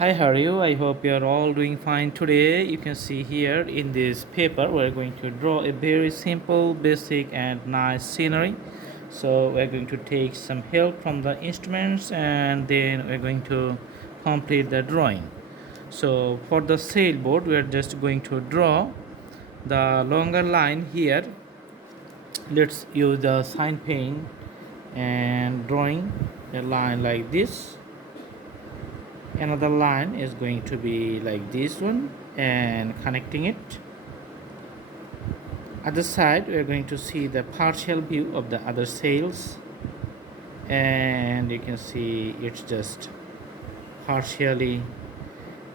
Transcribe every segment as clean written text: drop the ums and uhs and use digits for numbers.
Hi, how are you? I hope you are all doing fine today. You can see here in this paper we're going to draw a very simple, basic and nice scenery. So we're going to take some help from the instruments and then we're going to complete the drawing. So for the sailboat we're just going to draw the longer line here. Let's use the sign pen and drawing a line like this. Another line is going to be like this one and connecting it. Other side we are going to see the partial view of the other sails, and you can see it's just partially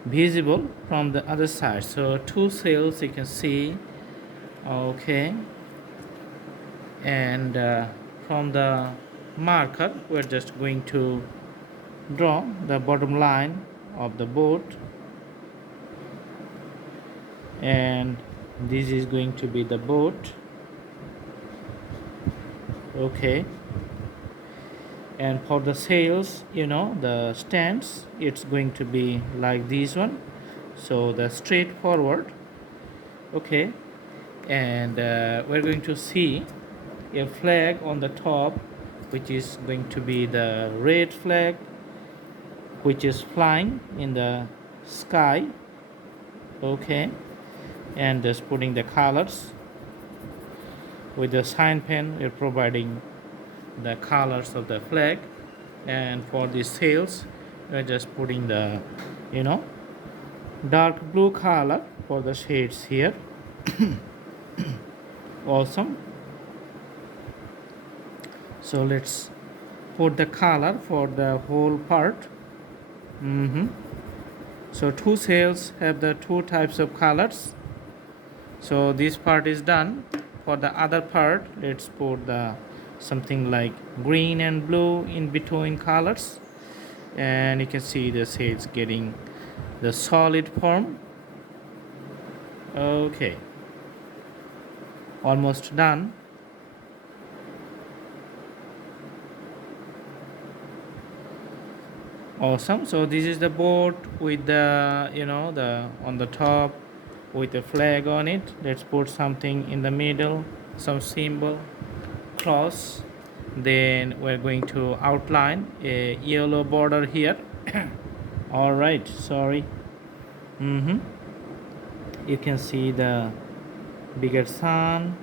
visible from the other side. So two sails you can see. Okay, and from the marker we're just going to draw the bottom line of the boat, and this is going to be the boat. Okay, and for the sails, the stands, it's going to be like this one, so the straightforward. Okay, and we're going to see a flag on the top, which is going to be the red flag, which is flying in the sky. Okay, and just putting the colors with the sign pen. We're providing the colors of the flag, and for the sails we're just putting the you know dark blue color for the shades here. Awesome. So let's put the color for the whole part. So two sails have the two types of colors. So this part is done. For the other part, let's put the something like green and blue in between colors, and you can see the sails getting the solid form. Okay, almost done. Awesome. So this is the boat with the the on the top with a flag on it. Let's put something in the middle, some symbol, cross. Then we're going to outline a yellow border here. All right, sorry. You can see the bigger sun.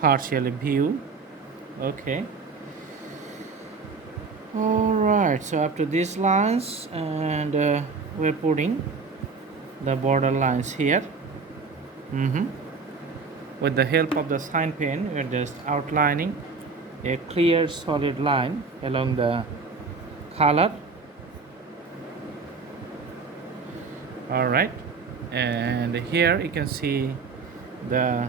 Partial view. Okay. All right, so up to these lines, and we're putting the border lines here. With the help of the sign pen, we're just outlining a clear solid line along the color. All right, and here you can see the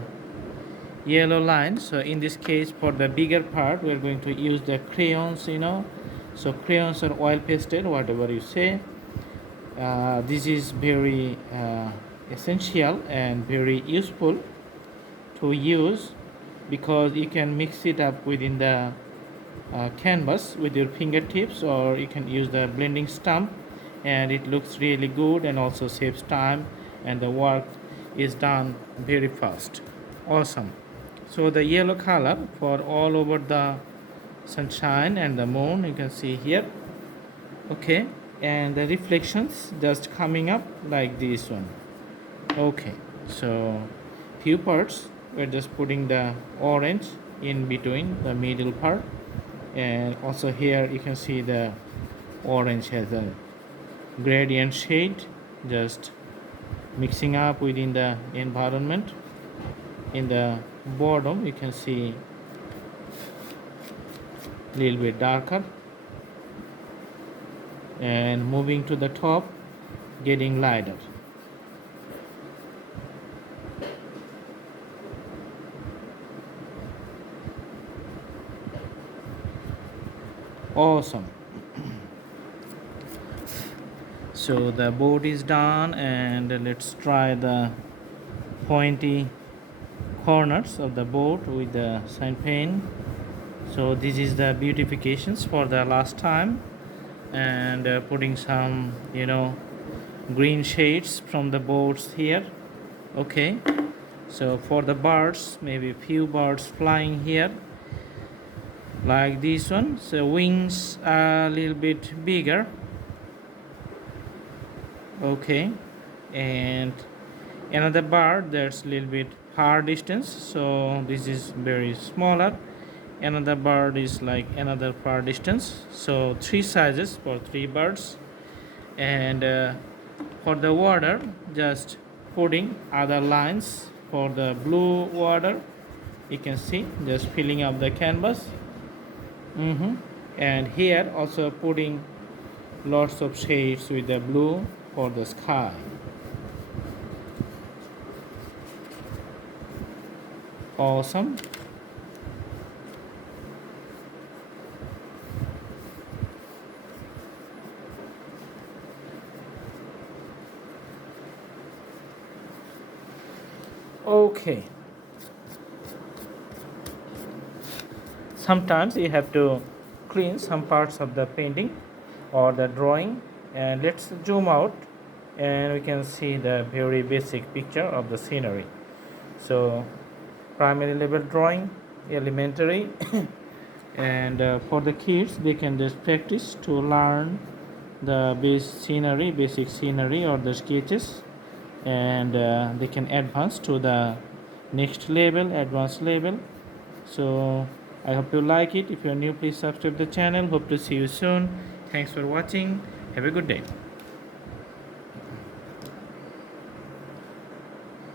yellow line. So in this case, for the bigger part, we're going to use the crayons. So crayons or oil pastel, whatever you say. This is very essential and very useful to use, because you can mix it up within the canvas with your fingertips, or you can use the blending stump, and it looks really good and also saves time, and the work is done very fast. Awesome. So the yellow color for all over the sunshine and the moon, you can see here. Okay, and the reflections just coming up like this one. Okay, so few parts we're just putting the orange in between the middle part, and also here you can see the orange has a gradient shade, just mixing up within the environment. In the bottom you can see a little bit darker, and moving to the top, getting lighter. Awesome. So the boat is done, and let's try the pointy corners of the boat with the sign pen. So this is the beautifications for the last time. and putting some green shades from the boards here. Okay, so for the birds, maybe few birds flying here like this one, so wings are a little bit bigger. Okay, and another bird that's a little bit far distance, so this is very smaller. Another bird is like another far distance, so three sizes for three birds. And for the water, just putting other lines. For the blue water, you can see just filling up the canvas. And here also putting lots of shades with the blue for the sky. Awesome. Okay, sometimes you have to clean some parts of the painting or the drawing, and let's zoom out and we can see the very basic picture of the scenery. So primary level drawing, elementary, and for the kids they can just practice to learn the basic scenery or the sketches, and they can advance to the next level, advanced level. So I hope you like it. If you're new, please subscribe the channel. Hope to see you soon. Thanks for watching. Have a good day.